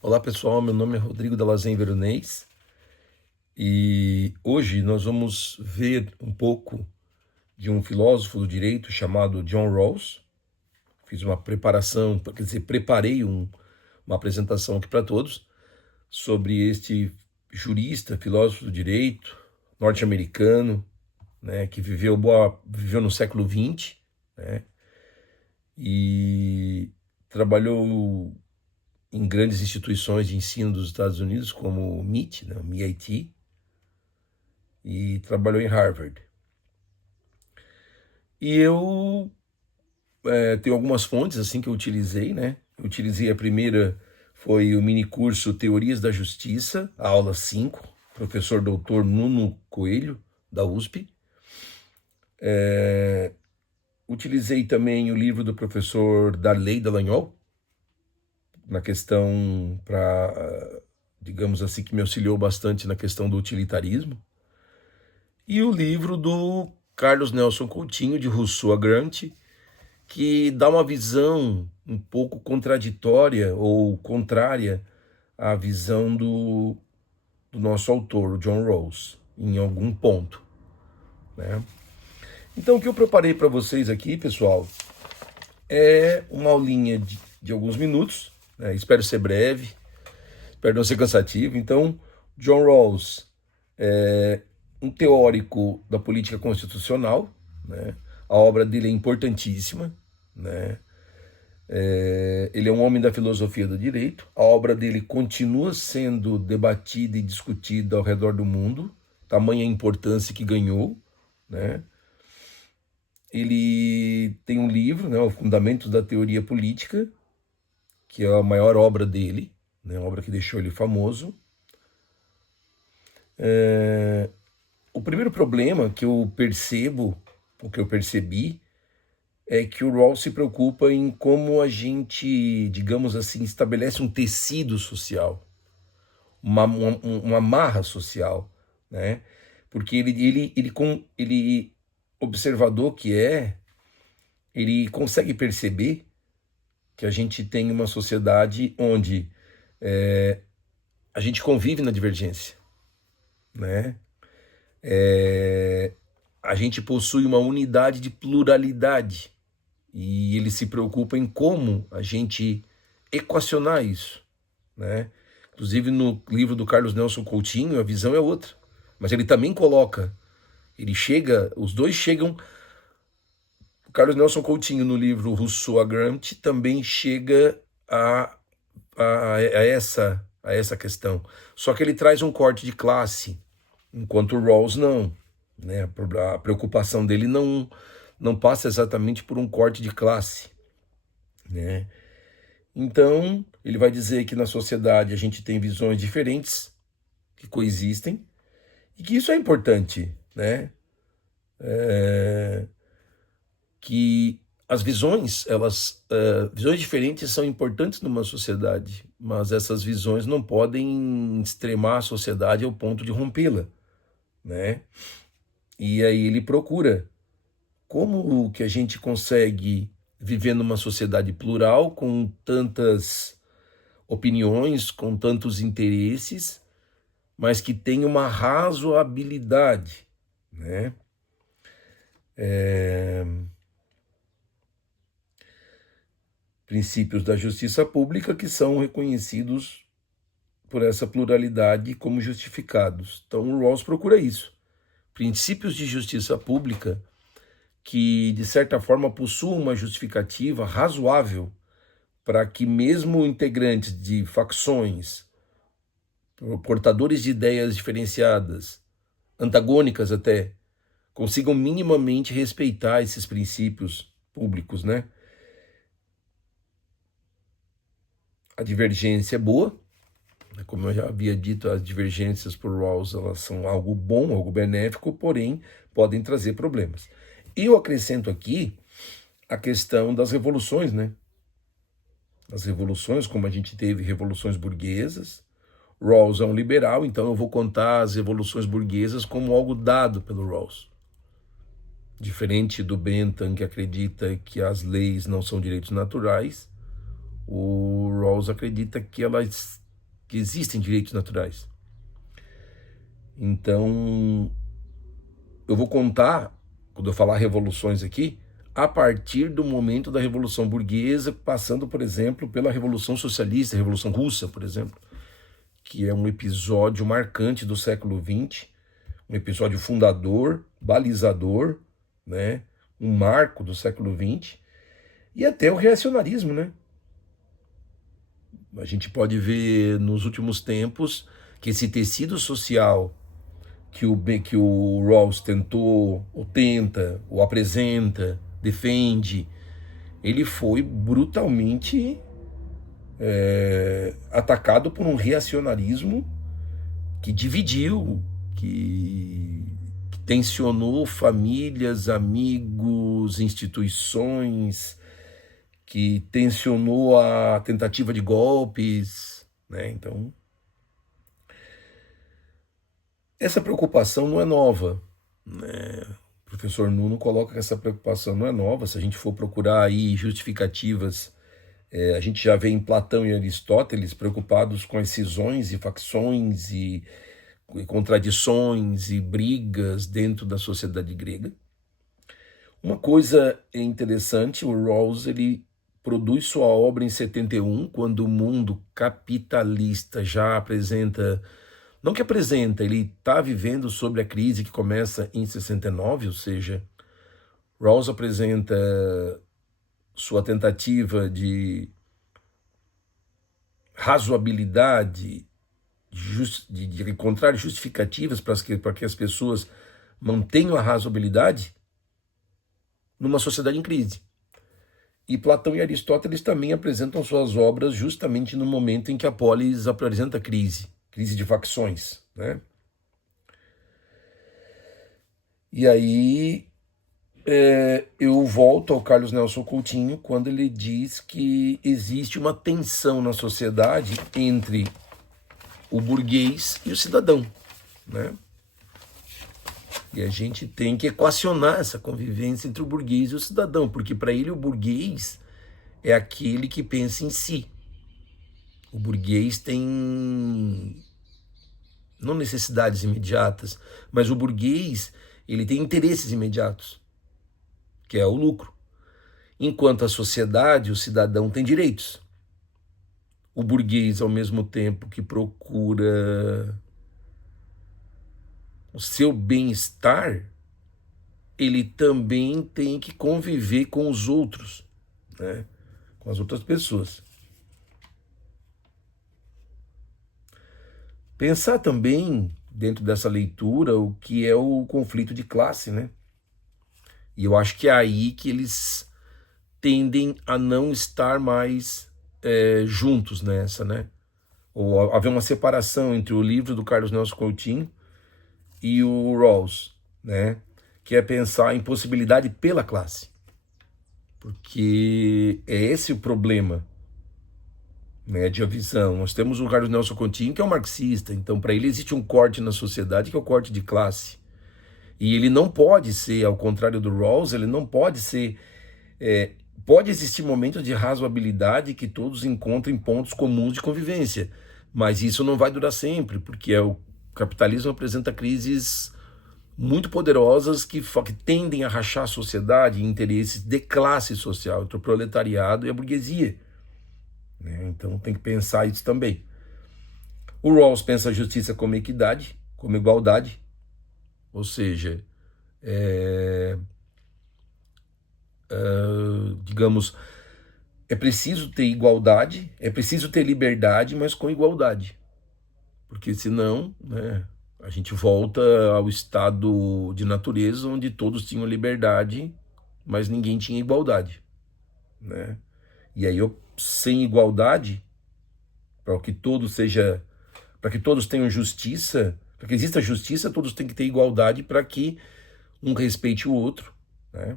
Olá pessoal, meu nome é Rodrigo Dalazen Veronês e hoje nós vamos ver um pouco de um filósofo do direito chamado John Rawls. Fiz uma preparação, quer dizer, preparei uma apresentação aqui para todos sobre este jurista, filósofo do direito, norte-americano, né, que viveu no século XX, né, e trabalhou em grandes instituições de ensino dos Estados Unidos, como o MIT, né, o MIT, e trabalhou em Harvard. E eu tenho algumas fontes assim que eu utilizei, né? Eu utilizei a primeira, foi o mini curso Teorias da Justiça, a aula 5, professor doutor Nuno Coelho, da USP. Utilizei também o livro do professor Darley Dallagnol, na questão digamos assim, que me auxiliou bastante na questão do utilitarismo. E o livro do Carlos Nelson Coutinho, de Rousseau a Grant, que dá uma visão um pouco contraditória ou contrária à visão do nosso autor, o John Rawls, em algum ponto, né? Então, o que eu preparei para vocês aqui, pessoal, é uma aulinha de alguns minutos, né? Espero ser breve, espero não ser cansativo. Então, John Rawls é um teórico da política constitucional, né? A obra dele é importantíssima, né? Ele é um homem da filosofia do direito. A obra dele continua sendo debatida e discutida ao redor do mundo, tamanha a importância que ganhou, né? Ele tem um livro, né, O Fundamentos da Teoria Política, que é a maior obra dele, né, a obra que deixou ele famoso. O primeiro problema que eu percebo, o que eu percebi, é que o Rawls se preocupa em como a gente, digamos assim, estabelece um tecido social, uma marra social, né? Porque ele observador que ele consegue perceber que a gente tem uma sociedade onde a gente convive na divergência, né? A gente possui uma unidade de pluralidade e ele se preocupa em como a gente equacionar isso, né? Inclusive no livro do Carlos Nelson Coutinho, a visão é outra, mas ele também coloca, os dois chegam. O Carlos Nelson Coutinho, no livro Rousseau a Grant, também chega a essa questão. Só que ele traz um corte de classe, enquanto o Rawls não, né? A preocupação dele não passa exatamente por um corte de classe, né? Então, ele vai dizer que na sociedade a gente tem visões diferentes que coexistem e que isso é importante, né? Que as visões, visões diferentes são importantes numa sociedade, mas essas visões não podem extremar a sociedade ao ponto de rompê-la, né? E aí ele procura como que a gente consegue viver numa sociedade plural com tantas opiniões, com tantos interesses, mas que tem uma razoabilidade, né? Princípios da justiça pública que são reconhecidos por essa pluralidade como justificados. Então, o Rawls procura isso. Princípios de justiça pública que, de certa forma, possuam uma justificativa razoável para que mesmo integrantes de facções, portadores de ideias diferenciadas, antagônicas até, consigam minimamente respeitar esses princípios públicos, né? A divergência é boa, como eu já havia dito, as divergências por Rawls, elas são algo bom, algo benéfico, porém podem trazer problemas. E eu acrescento aqui a questão das revoluções, né? As revoluções, como a gente teve revoluções burguesas, Rawls é um liberal, então eu vou contar as revoluções burguesas como algo dado pelo Rawls. Diferente do Bentham, que acredita que as leis não são direitos naturais, o Rawls acredita que elas que existem direitos naturais. Então, eu vou contar, quando eu falar revoluções aqui, a partir do momento da Revolução Burguesa, passando, por exemplo, pela Revolução Socialista, a Revolução Russa, por exemplo, que é um episódio marcante do século XX, um episódio fundador, balizador, né? Um marco do século XX, e até o reacionarismo, né? A gente pode ver nos últimos tempos que esse tecido social que o Rawls tentou, ou tenta, ou apresenta, defende, ele foi brutalmente atacado por um reacionarismo que dividiu, que tensionou famílias, amigos, instituições, que tensionou a tentativa de golpes, né? Então, essa preocupação não é nova, né? O professor Nuno coloca que essa preocupação não é nova. Se a gente for procurar aí justificativas, a gente já vê em Platão e Aristóteles preocupados com as cisões e facções e contradições e brigas dentro da sociedade grega. Uma coisa interessante, o Rawls, ele produz sua obra em 71, quando o mundo capitalista já apresenta, não que apresenta, ele está vivendo sobre a crise que começa em 69, ou seja, Rawls apresenta sua tentativa de razoabilidade, de encontrar justificativas para que as pessoas mantenham a razoabilidade numa sociedade em crise. E Platão e Aristóteles também apresentam suas obras justamente no momento em que a polis apresenta crise de facções, né? E aí eu volto ao Carlos Nelson Coutinho quando ele diz que existe uma tensão na sociedade entre o burguês e o cidadão, né? E a gente tem que equacionar essa convivência entre o burguês e o cidadão, porque para ele o burguês é aquele que pensa em si. O burguês tem não necessidades imediatas, mas o burguês ele tem interesses imediatos, que é o lucro. Enquanto a sociedade, o cidadão tem direitos. O burguês, ao mesmo tempo que procura o seu bem-estar, ele também tem que conviver com os outros, né? Com as outras pessoas. Pensar também, dentro dessa leitura, o que é o conflito de classe, né? E eu acho que é aí que eles tendem a não estar mais juntos nessa, né? Ou haver uma separação entre o livro do Carlos Nelson Coutinho e o Rawls, né? Que é pensar em possibilidade pela classe. Porque é esse o problema, né, de a visão. Nós temos o Carlos Nelson Coutinho, que é um marxista, então para ele existe um corte na sociedade que é o corte de classe. E ele não pode ser, ao contrário do Rawls, ele não pode ser... pode existir momentos de razoabilidade que todos encontrem pontos comuns de convivência, mas isso não vai durar sempre, porque o capitalismo apresenta crises muito poderosas que tendem a rachar a sociedade em interesses de classe social, entre o proletariado e a burguesia, né? Então tem que pensar isso também. O Rawls pensa a justiça como equidade, como igualdade, ou seja, digamos, é preciso ter igualdade, é preciso ter liberdade, mas com igualdade, porque senão, né, a gente volta ao estado de natureza onde todos tinham liberdade, mas ninguém tinha igualdade, né? E aí, sem igualdade, para que todos tenham justiça, para que exista justiça, todos têm que ter igualdade para que um respeite o outro, né?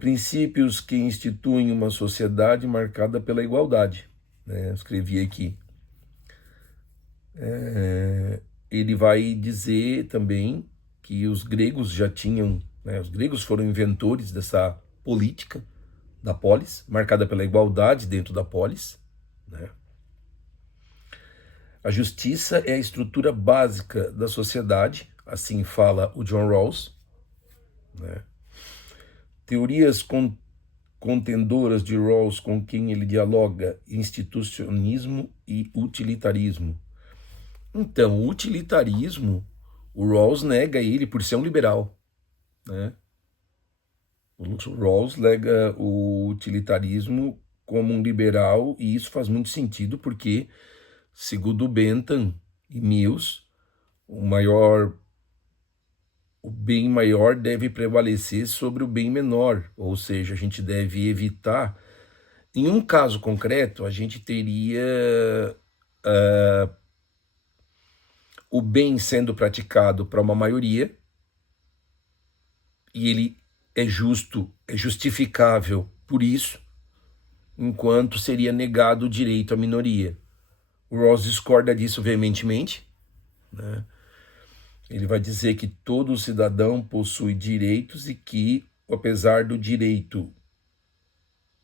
Princípios que instituem uma sociedade marcada pela igualdade, né? Eu escrevi aqui. Ele vai dizer também que os gregos já tinham, né, os gregos foram inventores dessa política da polis, marcada pela igualdade dentro da polis, né? A justiça é a estrutura básica da sociedade, assim fala o John Rawls, né? Teorias contendoras de Rawls com quem ele dialoga: institucionalismo e utilitarismo. Então, o utilitarismo, o Rawls nega ele por ser um liberal, né? O Rawls nega o utilitarismo como um liberal, e isso faz muito sentido porque, segundo Bentham e Mills, o bem maior deve prevalecer sobre o bem menor, ou seja, a gente deve evitar. Em um caso concreto, a gente teria o bem sendo praticado para uma maioria, e ele é justo, é justificável por isso, enquanto seria negado o direito à minoria. O Rawls discorda disso veementemente, né? Ele vai dizer que todo cidadão possui direitos e que, apesar do direito,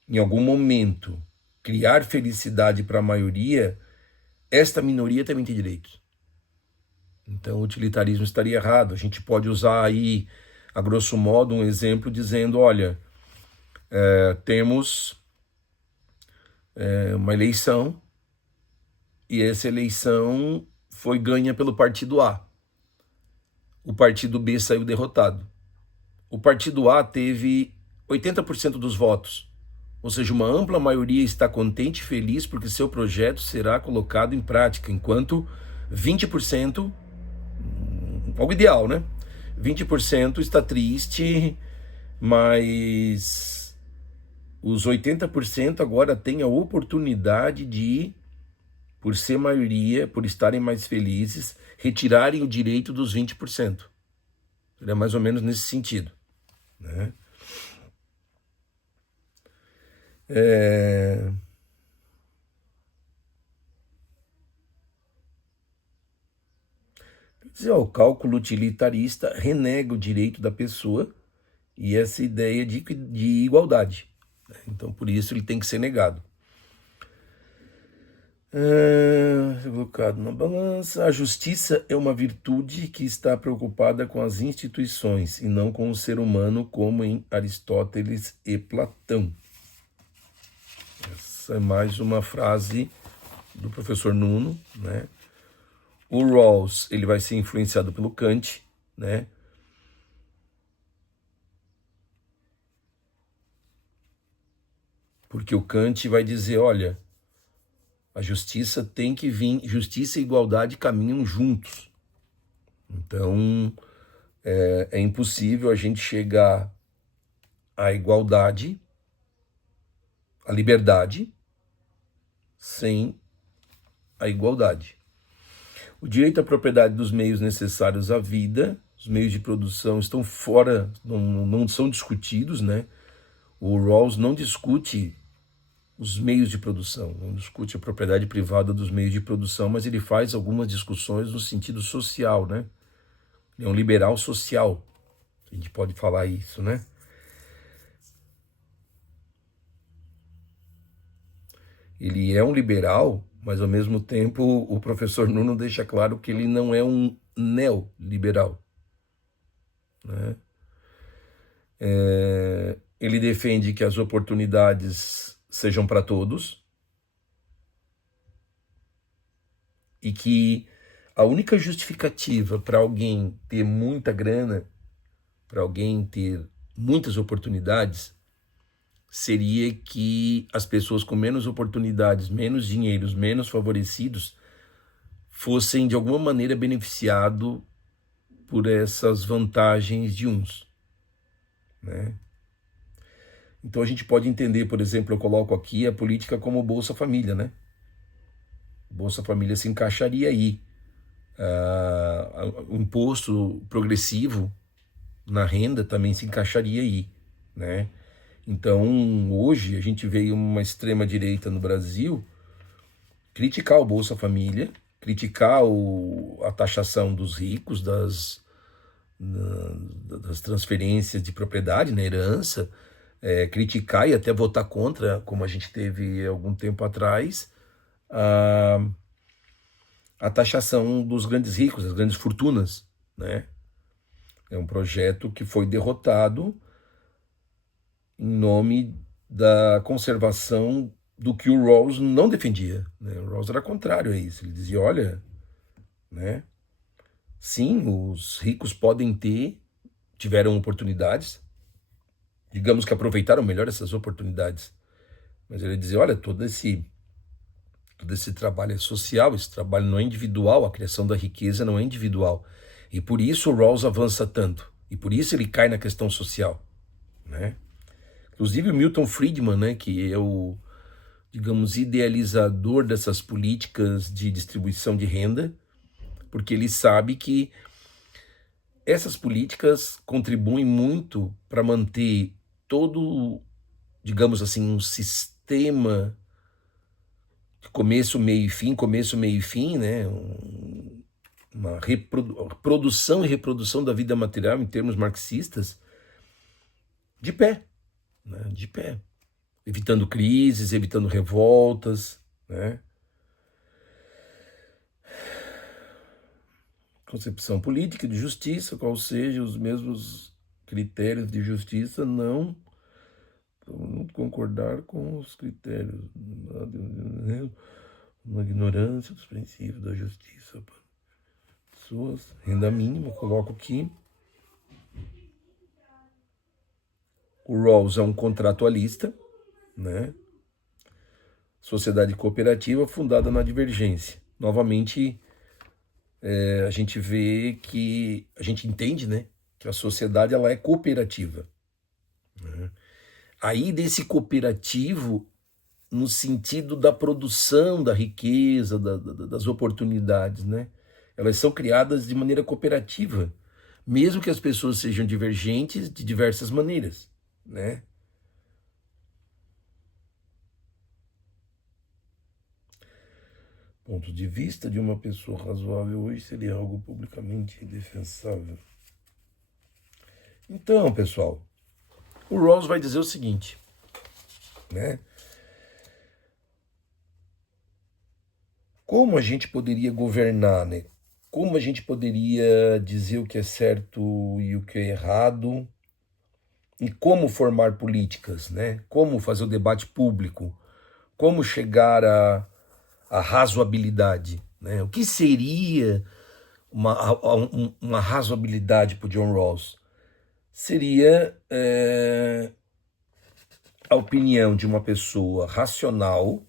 em algum momento, criar felicidade para a maioria, esta minoria também tem direitos. Então, o utilitarismo estaria errado. A gente pode usar aí, a grosso modo, um exemplo dizendo, olha, temos uma eleição e essa eleição foi ganha pelo partido A. O partido B saiu derrotado. O partido A teve 80% dos votos, ou seja, uma ampla maioria está contente e feliz porque seu projeto será colocado em prática, enquanto 20%, algo ideal, né? 20% está triste, mas os 80% agora têm a oportunidade de, por ser maioria, por estarem mais felizes, retirarem o direito dos 20%. É mais ou menos nesse sentido, né? O cálculo utilitarista renega o direito da pessoa e essa ideia de igualdade, né? Então, por isso, ele tem que ser negado. Colocado na balança. A justiça é uma virtude que está preocupada com as instituições e não com o ser humano, como em Aristóteles e Platão. Essa é mais uma frase do professor Nuno, né? O Rawls, ele vai ser influenciado pelo Kant, né? Porque o Kant vai dizer, olha, a justiça tem que vir, justiça e igualdade caminham juntos. Então, é impossível a gente chegar à igualdade, à liberdade, sem a igualdade. O direito à propriedade dos meios necessários à vida, os meios de produção estão fora, não são discutidos, né? O Rawls não discute os meios de produção, não discute a propriedade privada dos meios de produção, mas ele faz algumas discussões no sentido social, né? Ele é um liberal social, a gente pode falar isso, né? Ele é um liberal, mas ao mesmo tempo o professor Nuno deixa claro que ele não é um neoliberal, né? Ele defende que as oportunidades sejam para todos e que a única justificativa para alguém ter muita grana, para alguém ter muitas oportunidades, seria que as pessoas com menos oportunidades, menos dinheiros, menos favorecidos, fossem de alguma maneira beneficiados por essas vantagens de uns, né? Então a gente pode entender, por exemplo, eu coloco aqui a política como Bolsa Família, né? Bolsa Família se encaixaria aí. O imposto progressivo na renda também se encaixaria aí, né? Então, hoje a gente vê uma extrema-direita no Brasil criticar o Bolsa Família, criticar a taxação dos ricos, das transferências de propriedade, né, herança, criticar e até votar contra, como a gente teve algum tempo atrás, a taxação dos grandes ricos, das grandes fortunas, né? É um projeto que foi derrotado em nome da conservação do que o Rawls não defendia, né? O Rawls era contrário a isso. Ele dizia, olha, né? Sim, os ricos tiveram oportunidades, digamos que aproveitaram melhor essas oportunidades, mas ele dizia, olha, todo esse trabalho é social, esse trabalho não é individual, a criação da riqueza não é individual. E por isso o Rawls avança tanto. E por isso ele cai na questão social, né? Inclusive o Milton Friedman, né, que é o, digamos, idealizador dessas políticas de distribuição de renda, porque ele sabe que essas políticas contribuem muito para manter todo, digamos assim, um sistema de começo, meio e fim, né? Uma produção e reprodução da vida material em termos marxistas de pé, né? De pé. Evitando crises, evitando revoltas, né? Concepção política de justiça, qual seja os mesmos critérios de justiça, não concordar com os critérios, uma ignorância dos princípios da justiça. Pessoas, renda mínima, coloco aqui. O Rawls é um contratualista, né? Sociedade cooperativa fundada na divergência. Novamente, a gente vê que, a gente entende, né, que a sociedade ela é cooperativa, né? Aí desse cooperativo no sentido da produção da riqueza, das oportunidades, né? Elas são criadas de maneira cooperativa, mesmo que as pessoas sejam divergentes de diversas maneiras, né? Ponto de vista de uma pessoa razoável hoje seria algo publicamente indefensável. Então, pessoal, o Rawls vai dizer o seguinte, né? Como a gente poderia governar, né? Como a gente poderia dizer o que é certo e o que é errado? E como formar políticas, né? Como fazer o debate público? Como chegar à razoabilidade, né? O que seria uma razoabilidade para o John Rawls? Seria a opinião de uma pessoa racional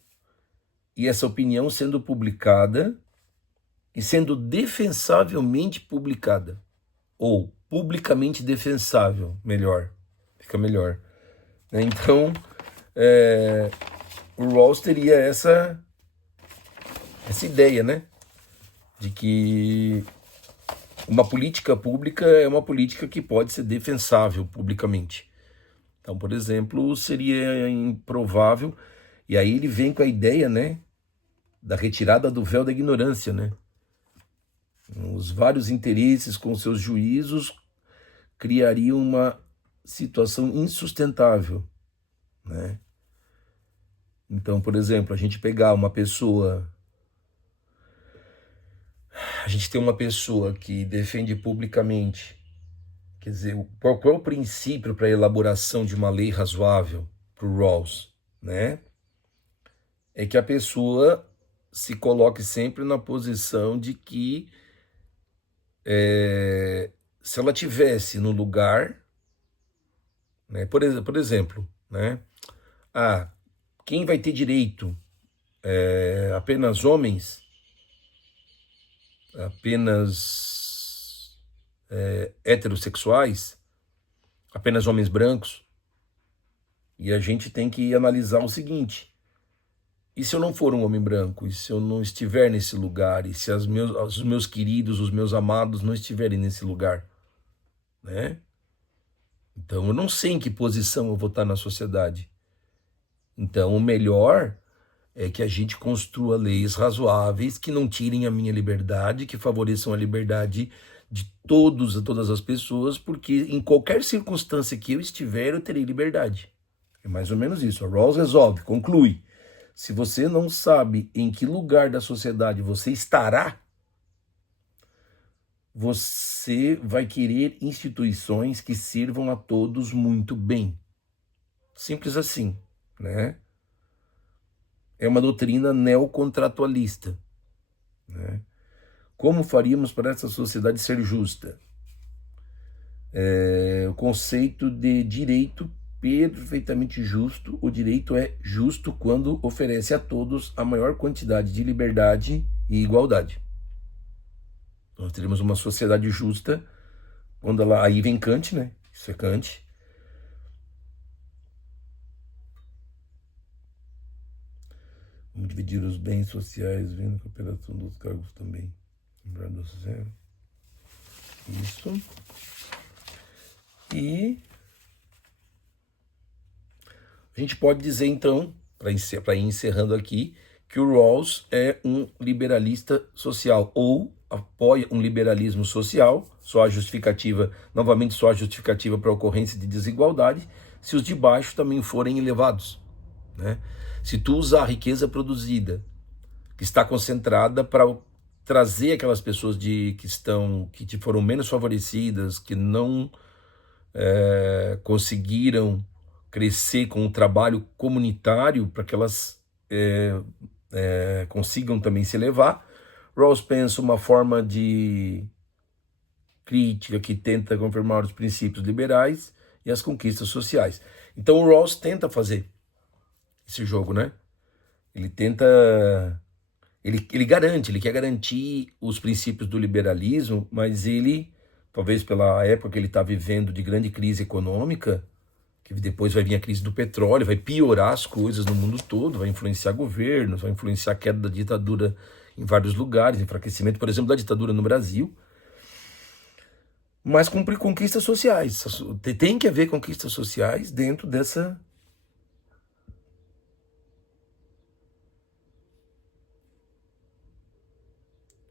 e essa opinião sendo publicada e sendo defensavelmente publicada, ou publicamente defensável, melhor, fica melhor. Então, o Rawls teria essa ideia, né, de que uma política pública é uma política que pode ser defensável publicamente. Então, por exemplo, seria improvável, e aí ele vem com a ideia, né, da retirada do véu da ignorância, né? Os vários interesses com seus juízos criariam uma situação insustentável, né? Então, por exemplo, a gente pegar uma pessoa, a gente tem uma pessoa que defende publicamente, quer dizer, qual é o princípio para a elaboração de uma lei razoável para o Rawls, né? É que a pessoa se coloque sempre na posição de que se ela tivesse no lugar, né, por exemplo, né, quem vai ter direito? Apenas homens? Apenas heterossexuais? Apenas homens brancos? E a gente tem que analisar o seguinte: e se eu não for um homem branco? E se eu não estiver nesse lugar? E se os meus queridos, os meus amados não estiverem nesse lugar? Né? Então eu não sei em que posição eu vou estar na sociedade. Então o melhor é que a gente construa leis razoáveis que não tirem a minha liberdade, que favoreçam a liberdade de todas as pessoas, porque em qualquer circunstância que eu estiver, eu terei liberdade. É mais ou menos isso. A Rawls resolve, conclui. Se você não sabe em que lugar da sociedade você estará, você vai querer instituições que sirvam a todos muito bem. Simples assim, né? É uma doutrina neocontratualista, né? Como faríamos para essa sociedade ser justa? O conceito de direito perfeitamente justo. O direito é justo quando oferece a todos a maior quantidade de liberdade e igualdade. Nós teremos uma sociedade justa quando ela... Aí vem Kant, né? Isso é Kant. Vamos dividir os bens sociais, vendo a cooperação dos cargos também. Lembrar do zero. Isso. E a gente pode dizer, então, para ir encerrando aqui, que o Rawls é um liberalista social, ou apoia um liberalismo social, só a justificativa, novamente só a justificativa para a ocorrência de desigualdade, se os de baixo também forem elevados, né? Se tu usar a riqueza produzida, que está concentrada para trazer aquelas pessoas que te foram menos favorecidas, que não conseguiram crescer com o trabalho comunitário, para que elas consigam também se elevar. Rawls pensa uma forma de crítica que tenta confirmar os princípios liberais e as conquistas sociais. Então o Rawls tenta fazer esse jogo, né? Ele tenta... Ele garante, ele quer garantir os princípios do liberalismo, mas ele, talvez pela época que ele está vivendo de grande crise econômica, que depois vai vir a crise do petróleo, vai piorar as coisas no mundo todo, vai influenciar governos, vai influenciar a queda da ditadura em vários lugares, enfraquecimento, por exemplo, da ditadura no Brasil, mas cumprir conquistas sociais. Tem que haver conquistas sociais dentro dessa...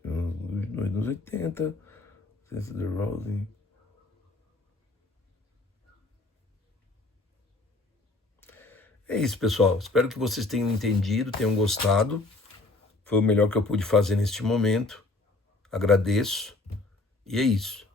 Nos anos 80, The Rawls. É isso, pessoal. Espero que vocês tenham entendido, tenham gostado. Foi o melhor que eu pude fazer neste momento. Agradeço. E é isso.